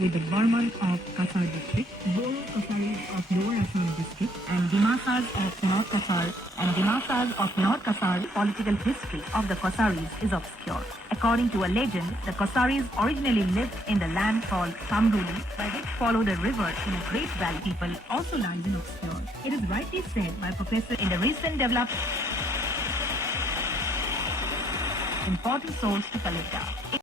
With the Burman of Kasar district, Boro Kasaris of Lower Assam district, and Dimasas of North Kasar and Dimasas of North Kasar. Political history of the Kasaris is obscure. According to a legend, the Kasaris originally lived in the land called Kamruli, by which followed a river in a great valley. People also lies in obscure. It is rightly said by Professor in the recent developed important source to collect data.